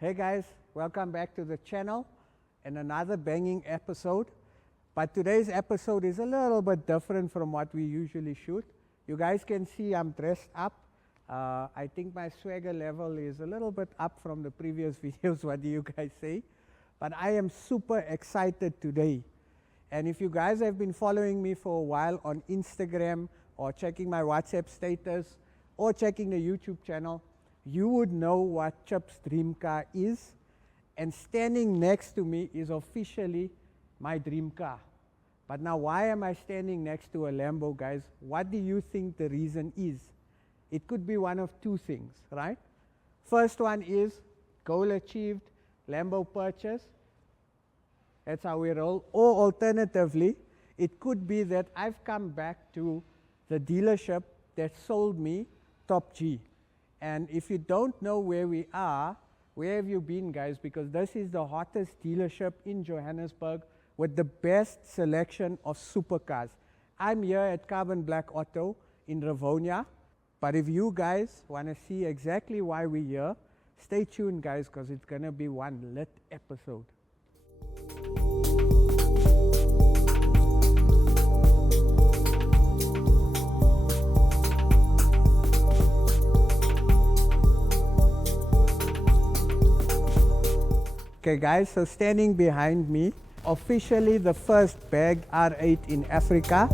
Hey guys, welcome back to the channel and another banging episode. But today's episode is a little bit different from what we usually shoot. You guys can see I'm dressed up. I think my swagger level is a little bit up from the previous videos. What do you guys say? But I am super excited today. And if you guys have been following me for a while on Instagram or checking my WhatsApp status or checking the YouTube channel, you would know what Chip's dream car is. And standing next to me is officially my dream car. But now why am I standing next to a Lambo, guys? What do you think the reason is? It could be one of two things, right? First one is goal achieved, Lambo purchase. That's how we roll. Or alternatively, it could be that I've come back to the dealership that sold me Top G. And if you don't know where we are, where have you been, guys? Because this is the hottest dealership in Johannesburg with the best selection of supercars. I'm here at Carbon Black Auto in Rivonia. But if you guys want to see exactly why we're here, stay tuned, guys, because it's going to be one lit episode. Okay guys, so standing behind me, officially the first bag R8 in Africa.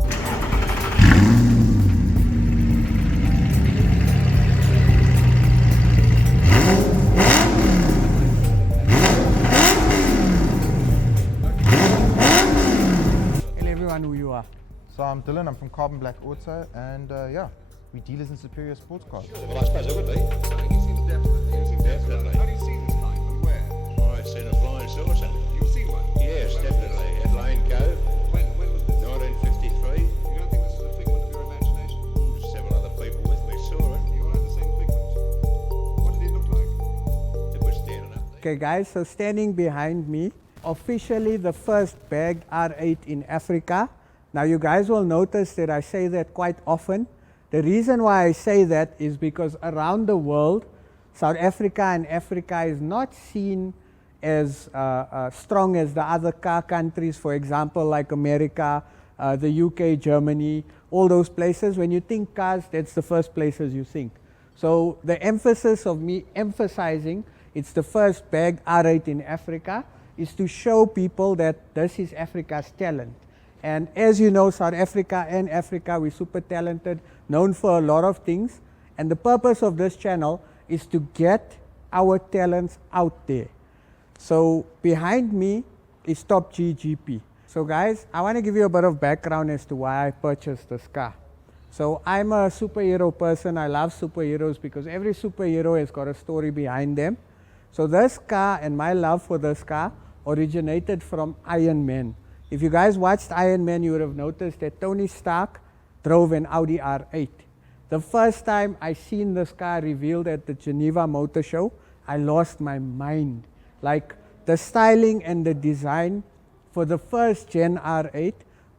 Tell everyone who you are. So I'm Dylan, I'm from Carbon Black Auto, and yeah, we dealers in superior sports cars. Well, I suppose I would be. You've seen them definitely. How do you see this type and where? I've seen a flying saucer. You've seen one? Yes, definitely. At Lane Cove, When was this? 1953. You don't think this is a figment of your imagination? Several other people with me saw it. You all had the same figment. What did it look like? It was standing up there. Okay guys, so standing behind me, officially the first bag R8 in Africa. Now you guys will notice that I say that quite often. The reason why I say that is because around the world, South Africa and Africa is not seen as strong as the other car countries, for example, like America, the UK, Germany, all those places. When you think cars, that's the first places you think. So the emphasis of me emphasizing it's the first bag R8 in Africa is to show people that this is Africa's talent. And as you know, South Africa and Africa, we're super talented, known for a lot of things. And the purpose of this channel is to get our talents out there. So behind me is Top G GP. So guys, I want to give you a bit of background as to why I purchased this car. So I'm a superhero person. I love superheroes because every superhero has got a story behind them. So this car and my love for this car originated from Iron Man. If you guys watched Iron Man, you would have noticed that Tony Stark drove an Audi R8. The first time I seen this car revealed at the Geneva Motor Show, I lost my mind. Like the styling and the design for the first Gen R8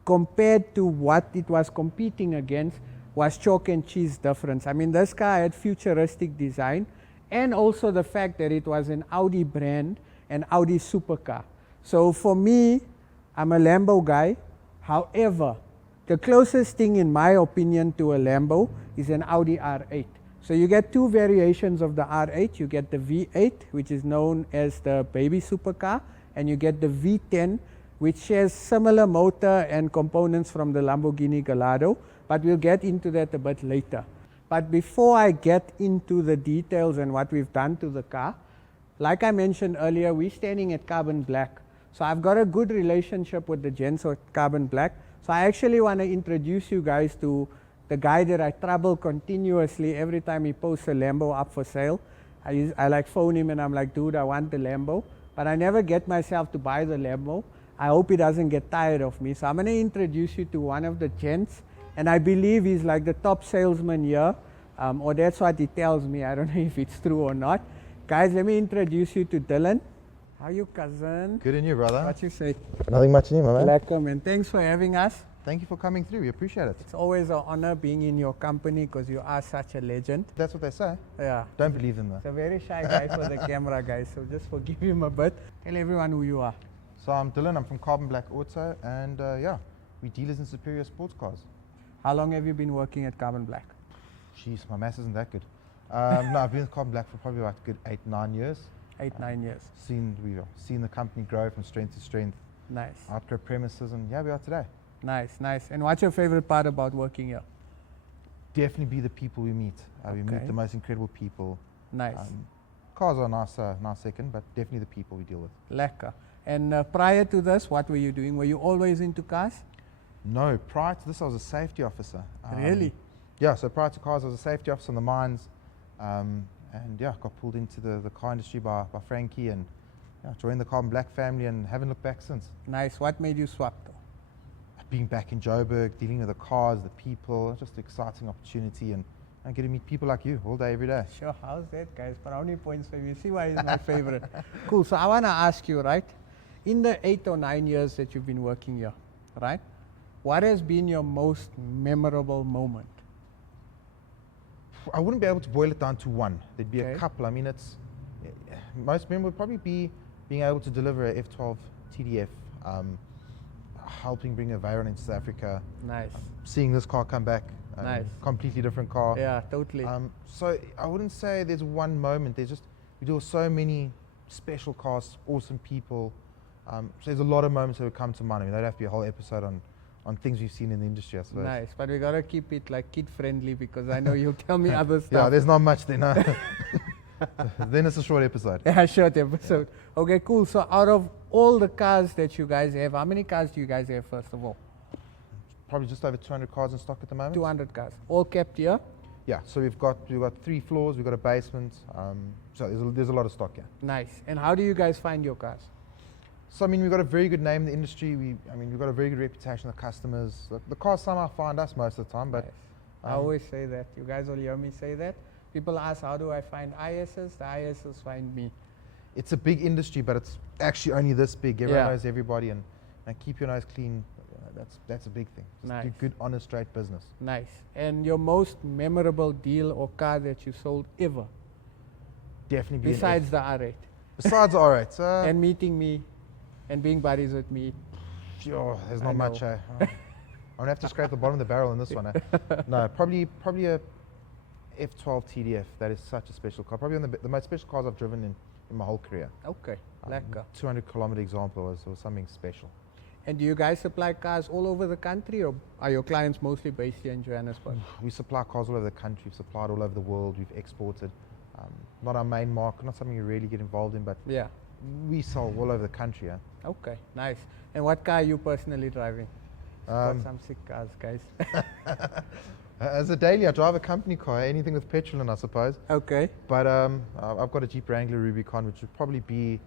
compared to what it was competing against was chalk and cheese difference. I mean, this car had futuristic design and also the fact that it was an Audi brand, an Audi supercar. So for me, I'm a Lambo guy. However, the closest thing in my opinion to a Lambo is an Audi R8. So you get two variations of the R8. You get the V8, which is known as the baby supercar, and you get the V10, which shares similar motor and components from the Lamborghini Gallardo, but we'll get into that a bit later. But before I get into the details and what we've done to the car, like I mentioned earlier, we're standing at Carbon Black. So I've got a good relationship with the gents at Carbon Black. So I actually want to introduce you guys to the guy that I trouble continuously every time he posts a Lambo up for sale. I like phone him and I'm like, dude, I want the Lambo. But I never get myself to buy the Lambo. I hope he doesn't get tired of me. So I'm going to introduce you to one of the gents. And I believe he's like the top salesman here. Or that's what he tells me. I don't know if it's true or not. Guys, let me introduce you to Dylan. How you, cousin? Good in you, brother. What you say? Nothing much in you, my man. Lekker, man. Thanks for having us. Thank you for coming through. We appreciate it. It's always an honor being in your company because you are such a legend. That's what they say. Yeah. Don't believe them though. He's a very shy guy for the camera, guys, so just forgive him a bit. Tell everyone who you are. So I'm Dylan. I'm from Carbon Black Auto, and yeah, we dealers in superior sports cars. How long have you been working at Carbon Black? Jeez, my maths isn't that good. No, I've been with Carbon Black for probably about a good 8-9 years. 8-9 years. We've seen the company grow from strength to strength, Nice. outgrow premises, and yeah, we are today. Nice, nice. And what's your favorite part about working here? Definitely be the people we meet. We Okay. meet the most incredible people. Nice. Cars are nice second, but definitely the people we deal with. Lekker. And prior to this, what were you doing? Were you always into cars? No, prior to this, I was a safety officer. Really? Yeah, so prior to cars, I was a safety officer on the mines, and yeah, got pulled into the car industry by Frankie, and yeah, joined the Carbon Black family, and haven't looked back since. Nice. What made you swap though? Being back in Joburg, dealing with the cars, the people, just an exciting opportunity, and getting to meet people like you all day, every day. Sure, how's that, guys? Brownie points for you. See why he's my favorite. Cool. So I want to ask you, right? In the 8 or 9 years that you've been working here, right? What has been your most memorable moment? I wouldn't be able to boil it down to one. There'd be Okay. a couple. I mean, most memorable would probably be being able to deliver a F12 TDF, helping bring a Veyron into South Africa, Nice. seeing this car come back, Nice. completely different car. Yeah, totally. So I wouldn't say there's one moment. We deal with so many special cars, awesome people. So there's a lot of moments that would come to mind. I mean, that'd have to be a whole episode on things we've seen in the industry, I suppose. Nice. But we got to keep it like kid friendly because I know you'll tell me other stuff. Yeah, there's not much then. Then it's a short episode. Yeah, short episode. Okay, cool. So out of all the cars that you guys have, how many cars do you guys have first of all? Probably just over 200 cars in stock at the moment. 200 cars. All kept here? Yeah, so we've got 3 floors, we've got a basement. So there's a lot of stock here. Nice. And how do you guys find your cars? So I mean, we've got a very good name in the industry. We've got a very good reputation with customers. The cars somehow find us most of the time, but Nice. I always say that. You guys will hear me say that. People ask, how do I find ISs? The ISs find me. it's a big industry, but it's actually only this big. Everyone Yeah. knows everybody, and keep your nose clean. That's a big thing. Just do Nice. good, honest, straight business. Nice. And your most memorable deal or car that you sold ever, Definitely be an besides the R8, besides the R8. and meeting me and being buddies with me? Sure, there's I not much. know. I'm gonna have to scrape the bottom of the barrel in this one. No, probably a F12 TDF. That is such a special car. Probably one of the most special cars I've driven in my whole career. Okay, lekker. 200 kilometer example was something special. And do you guys supply cars all over the country, or are your clients mostly based here in Johannesburg? We supply cars all over the country. We've supplied all over the world. We've exported. Not our main market, not something we really get involved in, but Yeah. we sell all over the country. Yeah. Okay, nice. And what car are you personally driving? Got Um, some sick cars, guys. As a daily, I drive a company car, anything with petrol in, I suppose. Okay, But I've got a Jeep Wrangler Rubicon, which would probably be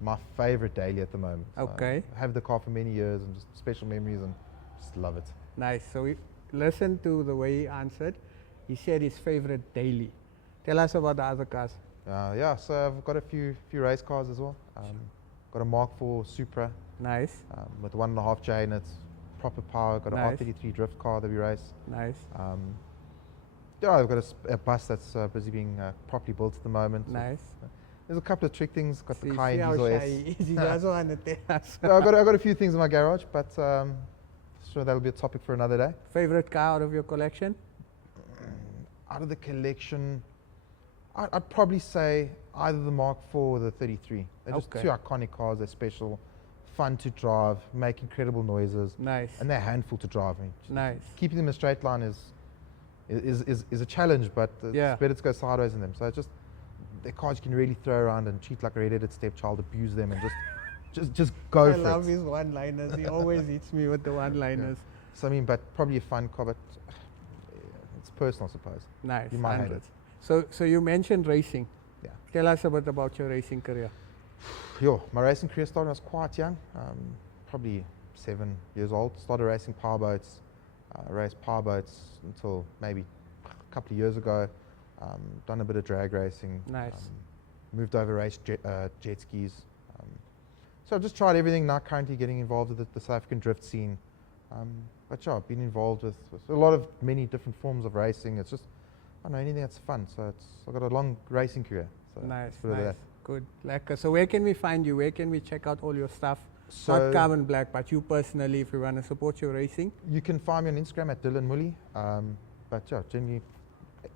my favorite daily at the moment. Okay. I have the car for many years and just special memories and just love it. nice. So we listen to the way he answered. He said his favorite daily. Tell us about the other cars. Yeah, so I've got a few race cars as well. Got a Mark IV Supra Nice, with 1.5 J in it, proper power. Got an Nice. R33 drift car that we race. nice, Yeah, I've got a bus that's busy being properly built at the moment. nice. There's a couple of trick things. Got the See Cayenne how Diesel shy S. he is. He doesn't want to tell us. Yeah, I've got a few things in my garage, but sure that'll be a topic for another day. Favorite car out of your collection? Out of the collection, I'd probably say either the Mark IV or the 33. They're just Okay. two iconic cars. They're special, fun to drive, make incredible noises, Nice, and they're a handful to drive. I mean, nice. keeping them in a straight line is a challenge, but Yeah. it's better to go sideways in them. So it's just they're cars you can really throw around and treat like a red-headed stepchild, abuse them, and just go I for love it. his one-liners. He always hits me with the one-liners. So I mean, but probably a fun car, but it's personal, I suppose. Nice. You might hate 100. it. So you mentioned racing. Yeah. Tell us a bit about your racing career. My racing career started when I was quite young, probably 7 years old. Started racing powerboats, raced powerboats until maybe a couple of years ago. Done a bit of drag racing. Nice. Moved over, raced jet skis. So I've just tried everything. Now currently getting involved with the South African drift scene. But yeah, I've been involved with a lot of many different forms of racing. It's just, I don't know, anything that's fun. So I've got a long racing career. So Nice, let's put it nice. there. Good. Lekker. So where can we find you? Where can we check out all your stuff? So Not Carbon Black, but you personally, if you want to support your racing. you can find me on Instagram at Dylan Mully. But yeah, generally,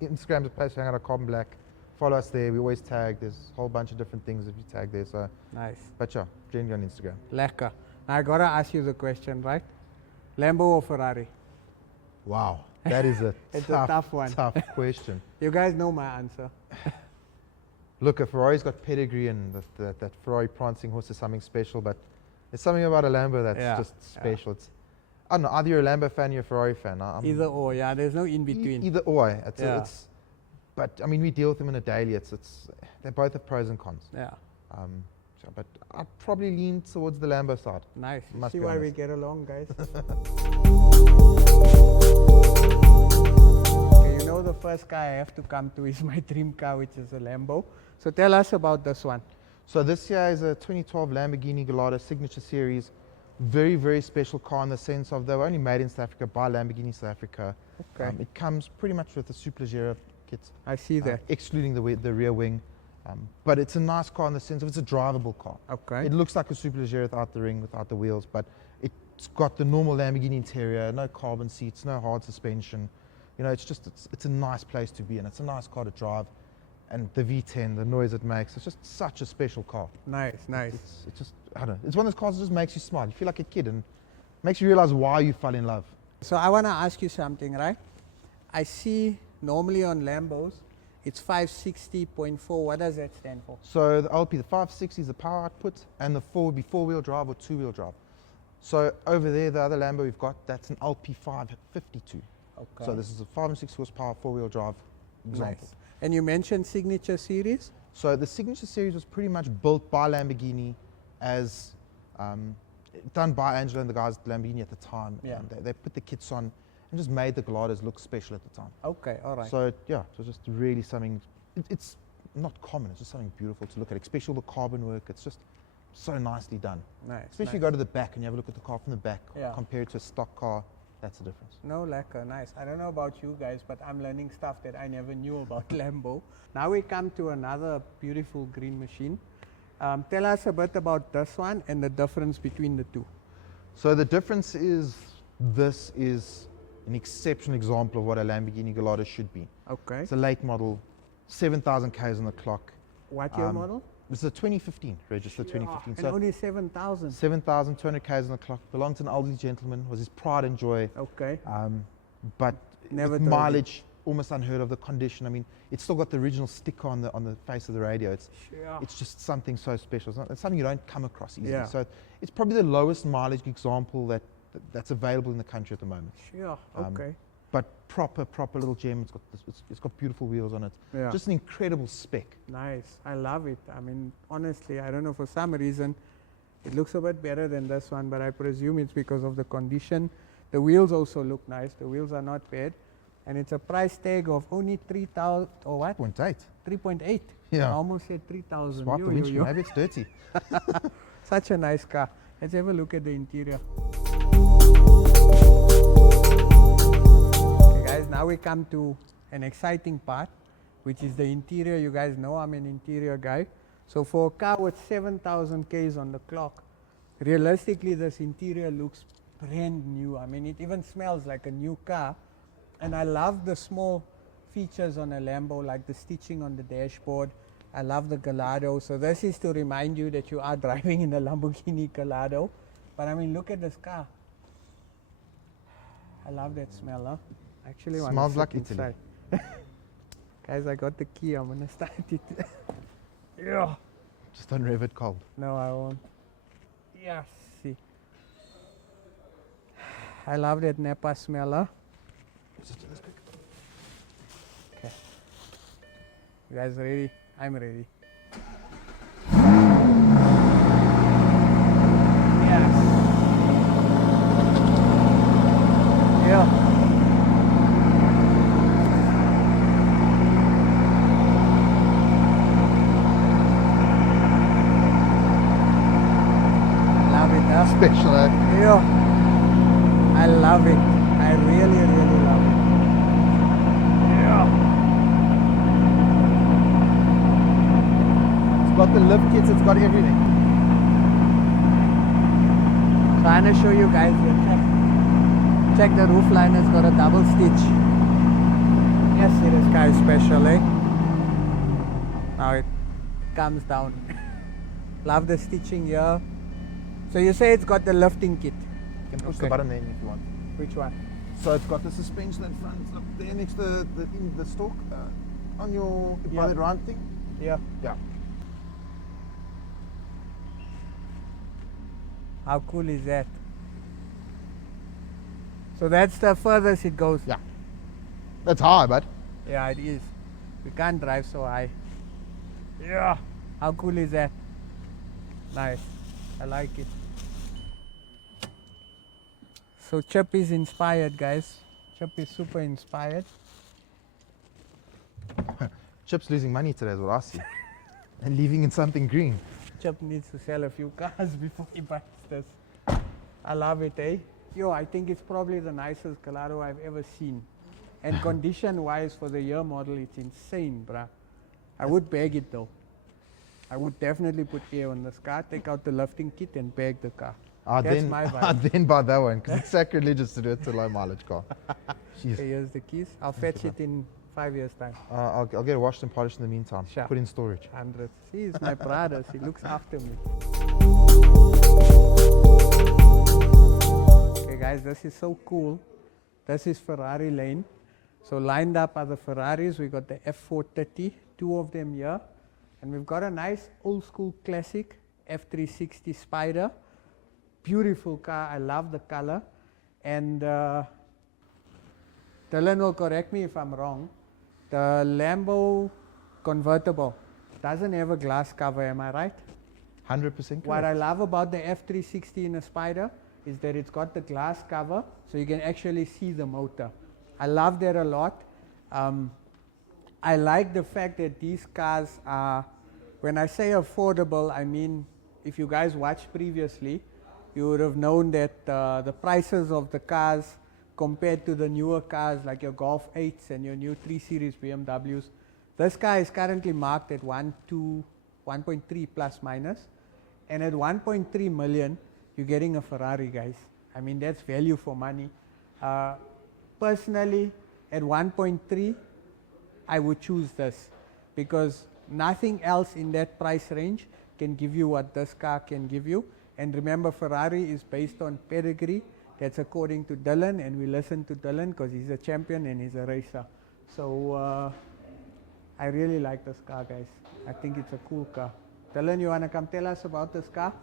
Instagram's a place to hang out at Carbon Black. Follow us there. We always tag. There's a whole bunch of different things that we tag there. So, Nice. but yeah, generally on Instagram. Lekker. Now I gotta ask you the question, right? Lambo or Ferrari? Wow, that is a It's a tough one. Tough question. You guys know my answer. Look, a Ferrari's got pedigree, and that Ferrari prancing horse is something special. But there's something about a Lambo that's Yeah, just yeah. special. It's, I don't know, either you're a Lambo fan or you're a Ferrari fan. Either or, yeah. There's no in between. Either or. Yeah. But I mean, we deal with them on a daily. They both have pros and cons. Yeah. But I'd probably lean towards the Lambo side. Nice. Must See be why we honest. get along, guys. Okay, you know the first car I have to come to is my dream car, which is a Lambo. So tell us about this one. So this here is a 2012 Lamborghini Gallardo Signature Series. Very, very special car in the sense of they were only made in South Africa by Lamborghini South Africa. Okay. It comes pretty much with the Superleggera kit, I see that. excluding the rear wing. But it's a nice car in the sense of it's a drivable car. Okay. It looks like a Superleggera without the ring, without the wheels, but it's got the normal Lamborghini interior, no carbon seats, no hard suspension. You know, it's a nice place to be in. It's a nice car to drive. And the V10, the noise it makes, it's just such a special car. Nice, nice. It's just, I don't know, it's one of those cars that just makes you smile. You feel like a kid and makes you realize why you fell in love. So I want to ask you something, right? I see normally on Lambos, it's 560.4. What does that stand for? So the LP, the 560 is the power output, and the 4 would be four-wheel drive or two-wheel drive. So over there, the other Lambo we've got, that's an LP 552. Okay. So this is a 506 horsepower four-wheel drive example. Nice. And you mentioned Signature Series? So the Signature Series was pretty much built by Lamborghini as done by Angelo and the guys at Lamborghini at the time. Yeah. And they put the kits on and just made the Gallardos look special at the time. Okay, all right. So yeah, it was just really something, it's not common, it's just something beautiful to look at, especially all the carbon work. It's just so nicely done. Nice. Especially if you nice. go to the back and you have a look at the car from the back, Yeah. compared to a stock car, that's the difference. No, lekker, nice. I don't know about you guys, but I'm learning stuff that I never knew about Lambo. Now we come to another beautiful green machine. Tell us a bit about this one and the difference between the two. So the difference is, this is an exceptional example of what a Lamborghini Gallardo should be. Okay. It's a late model, 7,000 Ks on the clock. What year model? It's a 2015, registered 2015. And only 7,000. 7,200 Ks on the clock. Belonged to an elderly gentleman, was his pride and joy. Okay. But Never with drove it. mileage, almost unheard of. The condition, I mean, it's still got the original sticker on the face of the radio. It's just something so special. It's something you don't come across easily. Yeah. So it's probably the lowest mileage example that's available in the country at the moment. Sure, okay. But proper little gem. It's got beautiful wheels on it. Yeah. Just an incredible spec. Nice. I love it. I mean, honestly, I don't know, for some reason, it looks a bit better than this one, but I presume it's because of the condition. The wheels also look nice. The wheels are not bad. And it's a price tag of only 3,000, or what? 0.8. 3.8. Yeah. I almost said 3,000. Swipe the Yo, yo, windshield. yo. Maybe it's dirty. Such a nice car. Let's have a look at the interior. Okay, guys, now we come to an exciting part, which is the interior. You guys know I'm an interior guy. So for a car with 7,000 Ks on the clock, realistically, this interior looks brand new. I mean, it even smells like a new car. And I love the small features on a Lambo, like the stitching on the dashboard. I love the Gallardo. So this is to remind you that you are driving in a Lamborghini Gallardo. But I mean, look at this car. I love that smell, huh? Actually, want to Smells sit like Italy. inside. Guys, I got the key. I'm gonna start it. Yeah. Just don't rev it cold. No, I won't. Yes. See. I love that Napa smell, huh? Just do this quick. Okay. You guys ready? I'm ready. Yes. Yeah. Love it, huh? Special, eh? Yeah. I love it. I really, really love it. It's got the lift kits, it's got everything. So I'm going to show you guys here. Check the roof line, it's got a double stitch. Yes, it is kind of special, eh? Now it comes down. Love the stitching here. So you say it's got the lifting kit. You can push Okay. the button there if you want. Which one? So it's got the suspension in front, up there next to the stalk, on your, by the round thing. Yeah. Yeah. How cool is that? So that's the furthest it goes. Yeah. That's high, bud. Yeah, it is. We can't drive so high. Yeah. How cool is that? Nice. I like it. So Chip is inspired, guys. Chip is super inspired. Chip's losing money today is what I see. And leaving in something green. Chip needs to sell a few cars before he buys this. I love it, eh? Yo, I think it's probably the nicest Gallardo I've ever seen. And condition-wise for the year model, it's insane, bruh. I would bag it though. I would definitely put air on this car, take out the lifting kit and bag the car. That's my vibe. I'd then buy that one because it's sacrilegious to do it to a low mileage car. Jeez. Okay, here's the keys. I'll fetch it in 5 years' time. I'll get it washed and polished in the meantime. Sure. Put in storage. 100. See, he's my brother. He looks after me. Okay, guys, this is so cool. This is Ferrari lane. So lined up are the Ferraris. We got the F430, 2 of them here. And we've got a nice old school classic F360 Spider. Beautiful car. I love the color. And Dylan will correct me if I'm wrong. The Lambo convertible doesn't have a glass cover, am I right? 100% correct. What I love about the F360 in a Spider is that it's got the glass cover so you can actually see the motor. I love that a lot. I like the fact that these cars are, when I say affordable, I mean, if you guys watched previously, you would have known that the prices of the cars compared to the newer cars like your Golf 8s and your new 3 Series BMWs, this car is currently marked at 1.3 plus minus. And at 1.3 million, you're getting a Ferrari, guys. I mean, that's value for money. Personally, at 1.3, I would choose this because nothing else in that price range can give you what this car can give you. And remember, Ferrari is based on pedigree. That's according to Dylan, and we listen to Dylan because he's a champion and he's a racer. So I really like this car, guys. I think it's a cool car. Dylan, you want to come tell us about this car?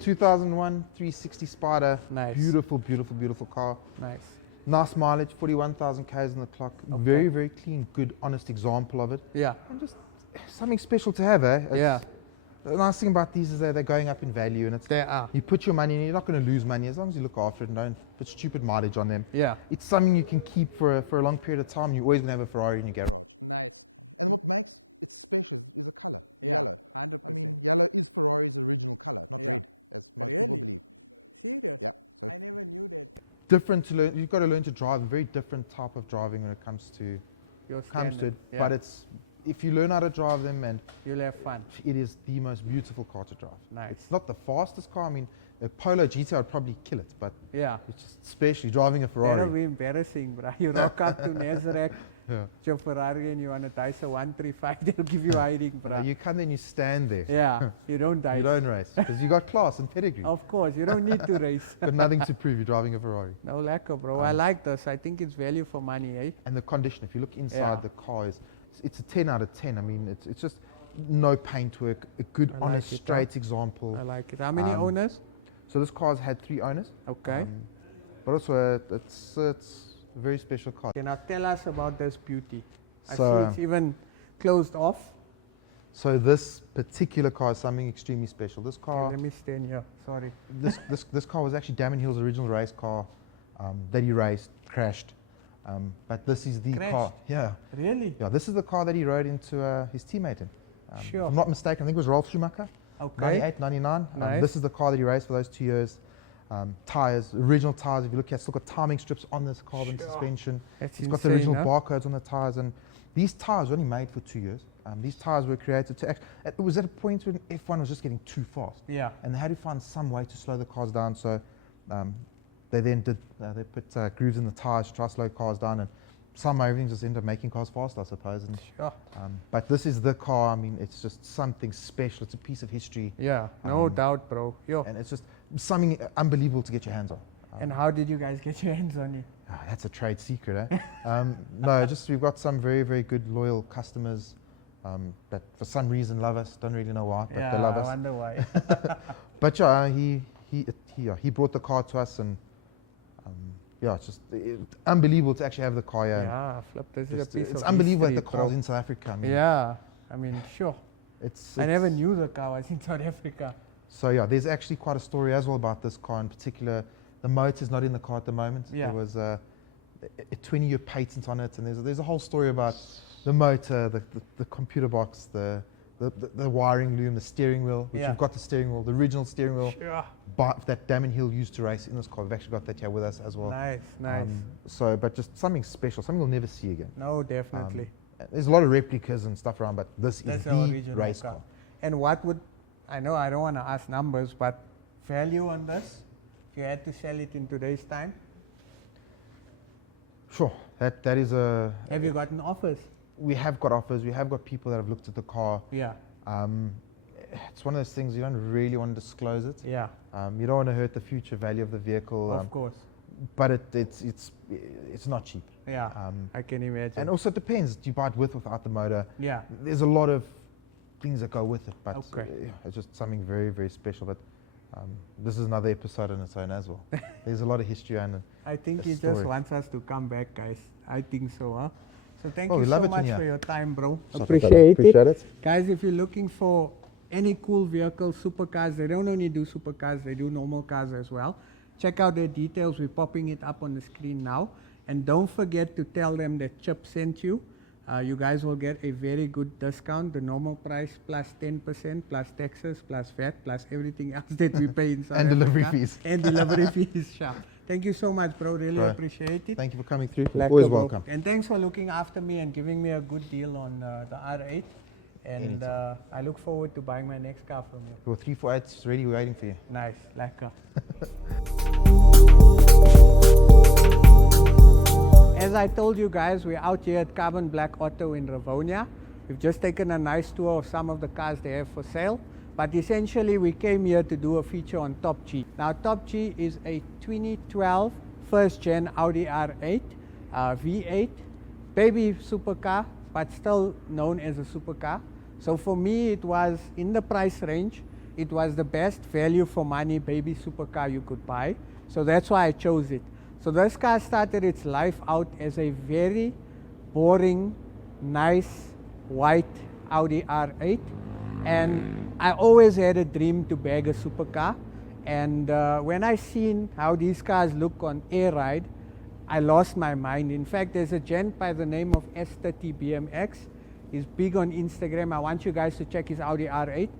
2001 360 Spider. Nice. Beautiful, beautiful, beautiful car. Nice. Nice mileage, 41,000 Ks on the clock. Okay. Very, very clean, good, honest example of it. Yeah. And just something special to have, eh? Yeah. The nice thing about these is that they're going up in value, and it's They are. you put your money in, you're not going to lose money as long as you look after it and don't put stupid mileage on them. Yeah. It's something you can keep for a long period of time. You're always going to have a Ferrari in your garage. Different to learn. You've got to learn to drive. A very different type of driving when it comes to Your comes to standard. it. Yeah. But it's if you learn how to drive them, and You'll have fun. it is the most beautiful car to drive. Nice. It's not the fastest car. I mean, a Polo GT would probably kill it, but Yeah. it's just especially driving a Ferrari. That'll be embarrassing, bro. You rock up to Nazareth, Yeah. your Ferrari, and you want to dice a 135, they'll give you hiding, bro. You come then you stand there. Yeah, you don't dice. You don't race because you got class and pedigree. Of course, you don't need to race. Got nothing to prove. You're driving a Ferrari. No lacquer, bro. I like this. I think it's value for money, eh? And the condition, if you look inside Yeah. the car, it's a 10 out of 10. I mean, it's just no paintwork, a good, I like honest, it, straight example. I like it. How many owners? So this car's had 3 owners. Okay. But also, it's a very special car. Okay, now tell us about this beauty. I So- see it's even closed off. So this particular car is something extremely special. This Okay, car, let me stand here. Sorry. this car was actually Damon Hill's original race car that he raced, crashed. But this is the car. Crashed? Yeah. Really? Yeah, this is the car that he rode into his teammate in. Sure. If I'm not mistaken, I think it was Ralph Schumacher. Okay. 98, 99. Nice. This is the car that he raced for those 2 years. Tires, original tires. If you look at, it's still got timing strips on this carbon suspension. That's It's got the insane, original huh? barcodes on the tires, and these tires were only made for 2 years. These tires were created to act. It was at a point when F1 was just getting too fast, Yeah. and they had to find some way to slow the cars down. So they then did. They put grooves in the tires to try to slow cars down, and somehow everything just ended up making cars faster, I suppose. And, Sure. but this is the car. I mean, it's just something special. It's a piece of history, Yeah, no doubt, bro. Yo. and it's just something unbelievable to get your hands on. And how did you guys get your hands on it? That's a trade secret, eh? No, just we've got some very, very good loyal customers that for some reason love us. Don't really know why, but Yeah, they love I us. wonder why. But yeah, he brought the car to us, and yeah, it's just unbelievable to actually have the car here. Yeah, flip. This is a Just, piece it's of unbelievable history, that the car's bro. in South Africa. I mean, Yeah, I mean, sure. I never it's- knew the car was in South Africa. So yeah, there's actually quite a story as well about this car in particular. The motor's not in the car at the moment. Yeah. There was a 20-year patent on it, and there's a whole story about the motor, the computer box, the wiring loom, the steering wheel, which Yeah. we've got the steering wheel, the original steering wheel Sure. that Damon Hill used to race in this car. We've actually got that here with us as well. Nice, nice. So, but just something special, something you'll never see again. No, definitely. There's a lot of replicas and stuff around, but this That's is the the original race car. car. And what would, I know I don't want to ask numbers, but value on this, if you had to sell it in today's time, Sure, that is a. have you gotten offers? We have got offers. We have got people that have looked at the car. Yeah, It's one of those things you don't really want to disclose it. yeah, You don't want to hurt the future value of the vehicle. of course. But it's not cheap. Yeah, I can imagine. And also it depends. Do you buy it with or without the motor? Yeah, There's a lot of things that go with it. But Okay. it's just something very, very special. But this is another episode on its own as well. There's a lot of history and I think a he just story. wants us to come back, guys. I think so, huh? So thank Oh, you we love so it when much you- for your time, bro. Sorry, Appreciate appreciate it. it. Guys, if you're looking for any cool vehicles, supercars, they don't only do supercars, they do normal cars as well. Check out their details. We're popping it up on the screen now. And don't forget to tell them that Chip sent you. You guys will get a very good discount. The normal price plus 10%, plus taxes, plus VAT, plus everything else that we pay in South And delivery Africa. fees. And delivery fees, sure. Thank you so much, bro. Really Bro, appreciate it. Thank you for coming through. Lekker, Always bro. welcome. And thanks for looking after me and giving me a good deal on the R8. And I look forward to buying my next car from you. Your 348 is ready, waiting for you. Nice, lekker. As I told you guys, we're out here at Carbon Black Auto in Rivonia. We've just taken a nice tour of some of the cars they have for sale. But essentially, we came here to do a feature on Top G. Now, Top G is a 2012 first-gen Audi R8 V8, baby supercar, but still known as a supercar. So for me, it was in the price range. It was the best value for money baby supercar you could buy. So that's why I chose it. So this car started its life out as a very boring, nice, white Audi R8. And I always had a dream to bag a supercar. And when I seen how these cars look on air ride, I lost my mind. In fact, there's a gent by the name of S30 BMX. He's big on Instagram. I want you guys to check his Audi R8.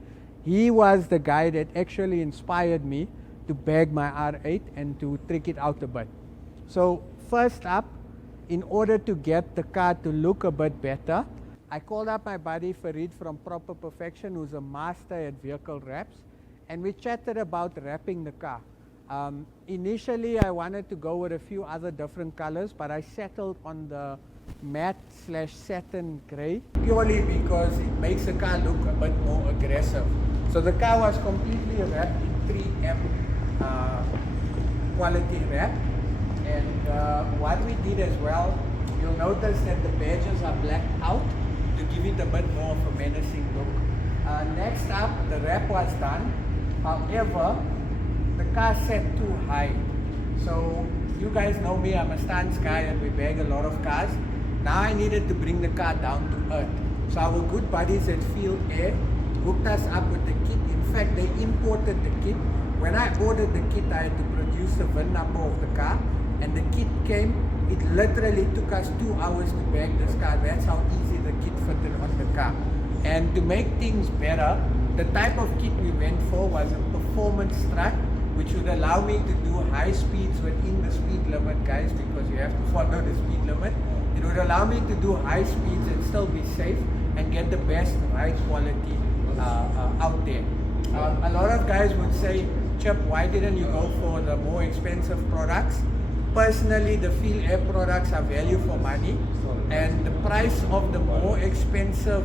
He was the guy that actually inspired me to bag my R8 and to trick it out a bit. So first up, in order to get the car to look a bit better, I called up my buddy Farid from Proper Perfection, who's a master at vehicle wraps, and we chatted about wrapping the car. Initially, I wanted to go with a few other different colors, but I settled on the matte/satin gray purely because it makes the car look a bit more aggressive. So the car was completely wrapped in 3M quality wrap. And what we did as well, you'll notice that the badges are blacked out to give it a bit more of a menacing look. Next up, the wrap was done. However, the car set too high. So you guys know me, I'm a stunts guy and we bag a lot of cars. Now I needed to bring the car down to earth. So our good buddies at Field Air hooked us up with the kit. In fact, they imported the kit. When I ordered the kit, I had to produce the VIN number of the car, and the kit came. It literally took us 2 hours to bag this car. That's how easy the kit fitted on the car. And to make things better, the type of kit we went for was a performance strut which would allow me to do high speeds within the speed limit, guys, because you have to follow the speed limit. It would allow me to do high speeds and still be safe and get the best ride quality out there. A lot of guys would say, Chip, why didn't you go for the more expensive products? Personally, the Feel Air products are value for money, and the price of the more expensive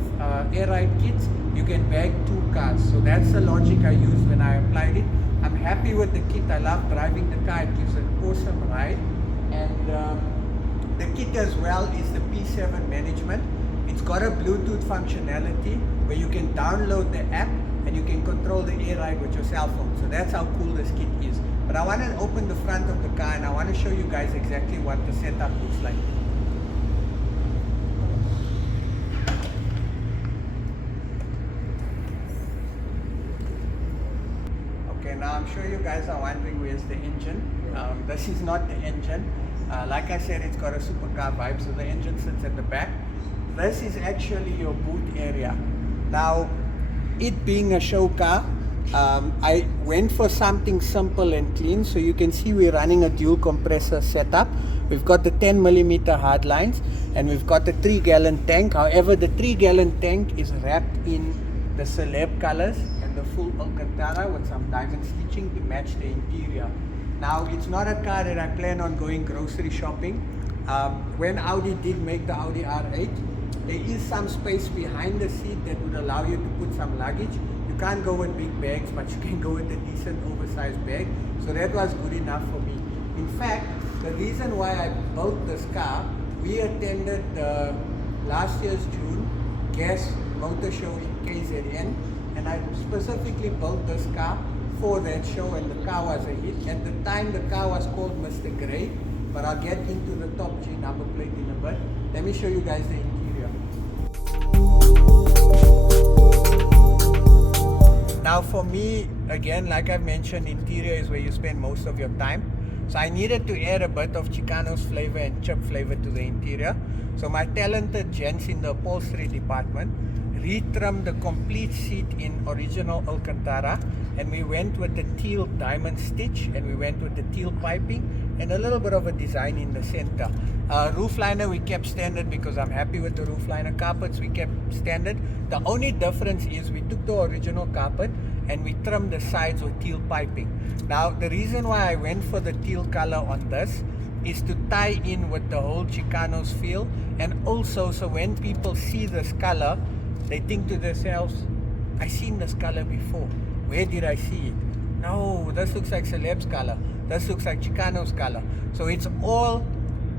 air ride kits, you can bag 2 cars. So that's the logic I used when I applied it. I'm happy with the kit. I love driving the car. It gives an awesome ride. And the kit as well is the P7 management. It's got a Bluetooth functionality where you can download the app and you can control the air ride with your cell phone. So that's how cool this kit is. But I want to open the front of the car and I want to show you guys exactly what the setup looks like. Okay, now I'm sure you guys are wondering where's the engine. This is not the engine. Like I said, it's got a supercar vibe, so the engine sits at the back. This is actually your boot area. Now, it being a show car, I went for something simple and clean. So you can see we're running a dual compressor setup. We've got the 10mm hard lines and we've got the 3-gallon tank. However, the 3-gallon tank is wrapped in the celeb colors and the full Alcantara with some diamond stitching to match the interior. Now, it's not a car that I plan on going grocery shopping. When Audi did make the Audi R8, there is some space behind the seat that would allow you to put some luggage. You can't go with big bags, but you can go with a decent oversized bag. So that was good enough for me. In fact, the reason why I built this car, we attended the last year's June Gas Motor Show in KZN, and I specifically built this car for that show, and the car was a hit. At the time, the car was called Mr. Grey, but I'll get into the top G number plate in a bit. Let me show you guys the interior. Now for me, again, like I've mentioned, interior is where you spend most of your time. So I needed to add a bit of Chicanos flavor and chip flavor to the interior. So my talented gents in the upholstery department retrimmed the complete seat in original Alcantara, and we went with the teal diamond stitch, and we went with the teal piping and a little bit of a design in the center. Roof liner we kept standard because I'm happy with the roof liner. Carpets we kept standard. The only difference is we took the original carpet and we trimmed the sides with teal piping. Now the reason why I went for the teal color on this is to tie in with the whole Chicanos feel, and also so when people see this color, they think to themselves, I've seen this color before. Where did I see it? No, this looks like Celeb's color. This looks like Chicanos color. So it's all,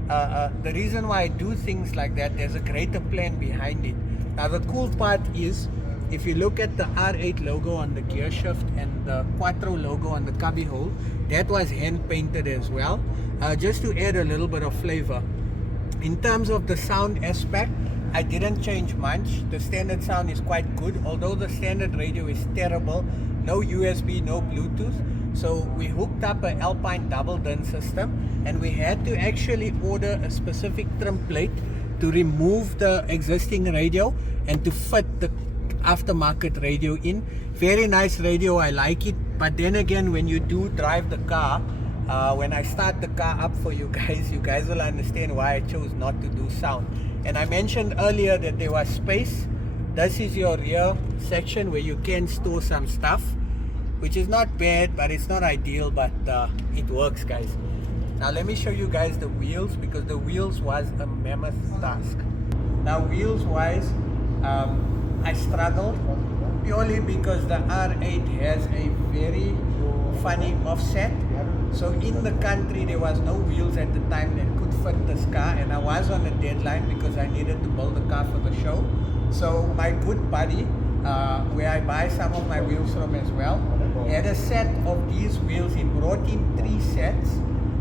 the reason why I do things like that, there's a greater plan behind it. Now the cool part is, if you look at the R8 logo on the gear shift and the Quattro logo on the cubby hole, that was hand painted as well, just to add a little bit of flavor. In terms of the sound aspect, I didn't change much. The standard sound is quite good, although the standard radio is terrible. No USB, no Bluetooth. So we hooked up an Alpine double DIN system, and we had to actually order a specific trim plate to remove the existing radio and to fit the aftermarket radio in. Very nice radio, I like it. But then again, when you do drive the car, when I start the car up for you guys will understand why I chose not to do sound. And I mentioned earlier that there was space. This is your rear section where you can store some stuff, which is not bad, but it's not ideal, but it works, guys. Now let me show you guys the wheels, because the wheels was a mammoth task. Now wheels wise, I struggled purely because the R8 has a very funny offset. So in the country there was no wheels at the time that could fit this car, and I was on a deadline because I needed to build the car for the show. So my good buddy, where I buy some of my wheels from as well, had a set of these wheels. He brought in 3 sets,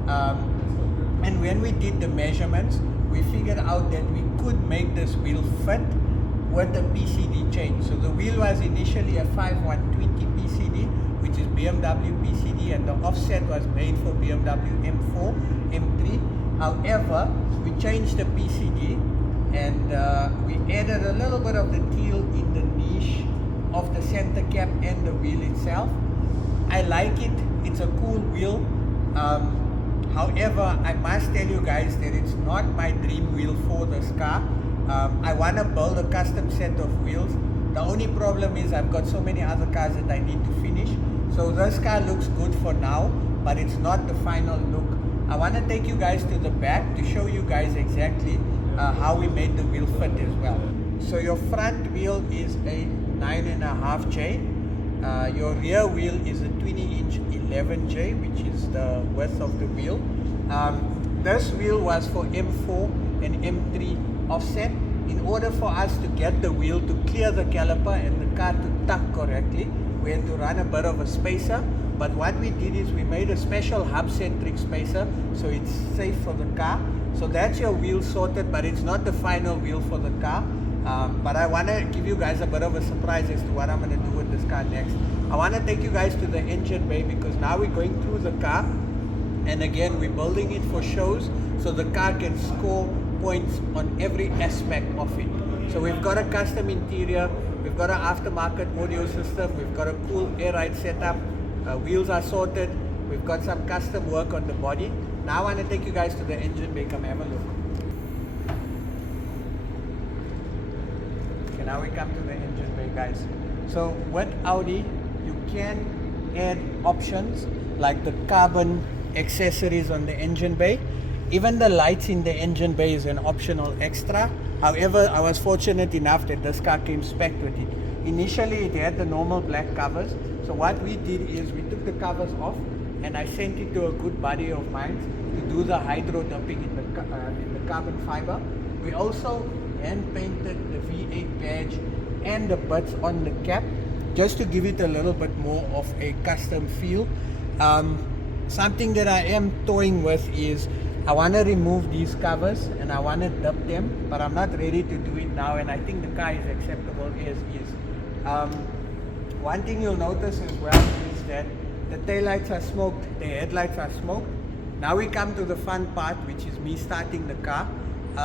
and when we did the measurements, we figured out that we could make this wheel fit with a PCD change. So the wheel was initially a 5120 PCD, which is BMW PCD, and the offset was made for BMW M4, M3. However, we changed the PCD and we added a little bit of the teal in the niche of the center cap and the wheel itself. I like it. It's a cool wheel. However, I must tell you guys that it's not my dream wheel for this car. I want to build a custom set of wheels. The only problem is I've got so many other cars that I need to finish. So this car looks good for now, but it's not the final look. I want to take you guys to the back to show you guys exactly how we made the wheel fit as well. So your front wheel is a 9.5J. Your rear wheel is a 20-inch 11J, which is the width of the wheel. This wheel was for M4 and M3 offset. In order for us to get the wheel to clear the caliper and the car to tuck correctly, we had to run a bit of a spacer. But what we did is we made a special hub-centric spacer so it's safe for the car. So that's your wheel sorted, but it's not the final wheel for the car. But I want to give you guys a bit of a surprise as to what I'm going to do with this car next. I want to take you guys to the engine bay because now we're going through the car, and again we're building it for shows so the car can score points on every aspect of it. So we've got a custom interior, we've got an aftermarket audio system, we've got a cool air ride setup, wheels are sorted, we've got some custom work on the body. Now I want to take you guys to the engine bay. Come have a look. Okay, now we come to the engine bay, guys. So with Audi, you can add options like the carbon accessories on the engine bay. Even the lights in the engine bay is an optional extra. However, I was fortunate enough that this car came spec'd with it. Initially, it had the normal black covers. So what we did is we took the covers off and I sent it to a good buddy of mine to do the hydro dumping in the carbon fiber. We also hand painted the V8 badge and the bits on the cap just to give it a little bit more of a custom feel. Something that I am toying with is I want to remove these covers and I want to dip them, but I'm not ready to do it now, and I think the car is acceptable as is. One thing you'll notice as well is that the taillights are smoked, the headlights are smoked. Now we come to the fun part, which is me starting the car.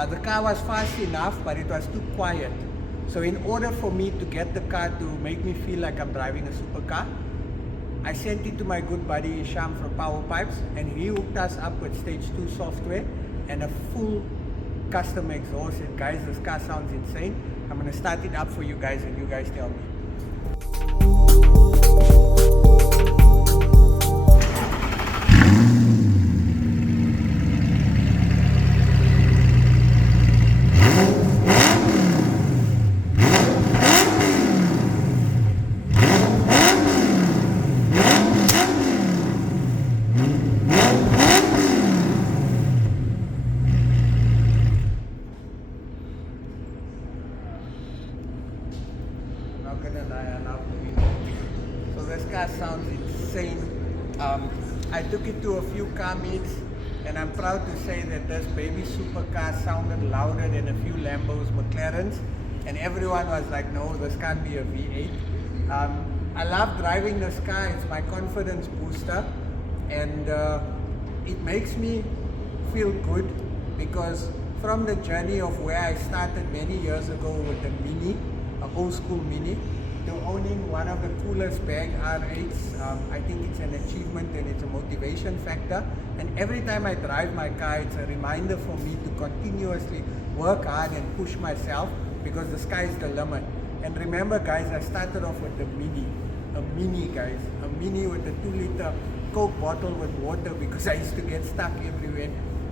The car was fast enough, but it was too quiet. So in order for me to get the car to make me feel like I'm driving a supercar, I sent it to my good buddy Isham from Power Pipes, and he hooked us up with stage 2 software and a full custom exhaust. And guys, this car sounds insane. I'm going to start it up for you guys and you guys tell me. So this car sounds insane. I took it to a few car meets and I'm proud to say that this baby supercar sounded louder than a few Lambos, McLarens, and everyone was like, no, this can't be a V8. I love driving this car. It's my confidence booster, and it makes me feel good because from the journey of where I started many years ago with the Mini, an old school Mini, to owning one of the coolest bag R8s, I think it's an achievement and it's a motivation factor. And every time I drive my car, it's a reminder for me to continuously work hard and push myself because the sky is the limit. And remember guys, I started off with the Mini, a Mini guys, a Mini with a 2-liter Coke bottle with water because I used to get stuck everywhere.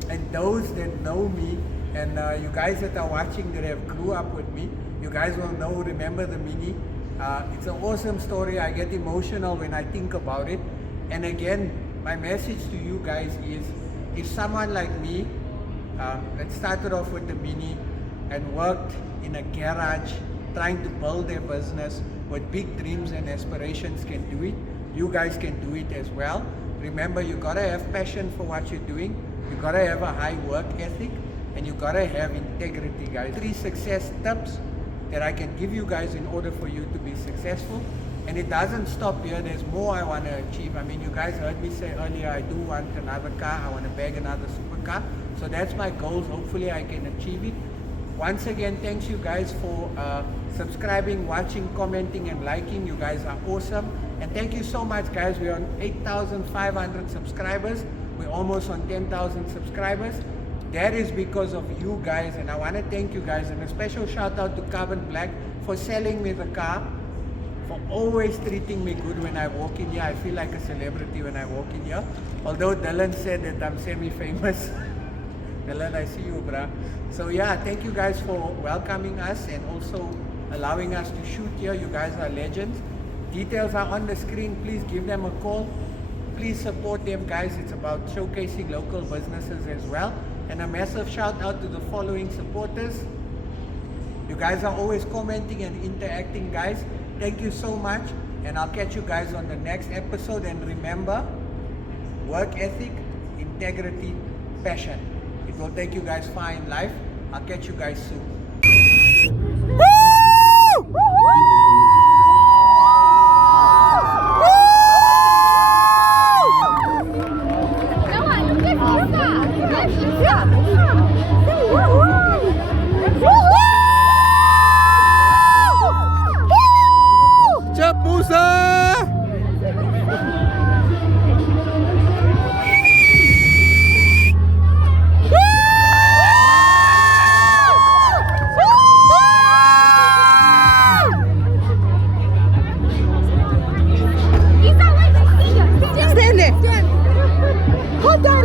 And those that know me, and you guys that are watching that have grew up with me, you guys will know, remember the Mini. It's an awesome story. I get emotional when I think about it. And again, my message to you guys is, if someone like me that started off with the Mini and worked in a garage trying to build their business with big dreams and aspirations can do it, you guys can do it as well. Remember, you gotta have passion for what you're doing. You gotta have a high work ethic, and you gotta have integrity, guys. 3 success tips that I can give you guys in order for you to be successful. And it doesn't stop here. There's more I want to achieve. I mean, you guys heard me say earlier, I do want another car. I want to bag another supercar. So that's my goals. Hopefully I can achieve it. Once again, thanks you guys for subscribing, watching, commenting and liking. You guys are awesome. And thank you so much, guys. We're on 8,500 subscribers. We're almost on 10,000 subscribers. That is because of you guys, and I want to thank you guys. And a special shout out to Carbon Black for selling me the car, for always treating me good when I walk in here. I feel like a celebrity when I walk in here. Although Dylan said that I'm semi-famous. Dylan, I see you, bruh. So yeah, thank you guys for welcoming us and also allowing us to shoot here. You guys are legends. Details are on the screen. Please give them a call. Please support them, guys. It's about showcasing local businesses as well. And a massive shout out to the following supporters. You guys are always commenting and interacting, guys. Thank you so much. And I'll catch you guys on the next episode. And remember, work ethic, integrity, passion. It will take you guys far in life. I'll catch you guys soon. Stand there. Hold on.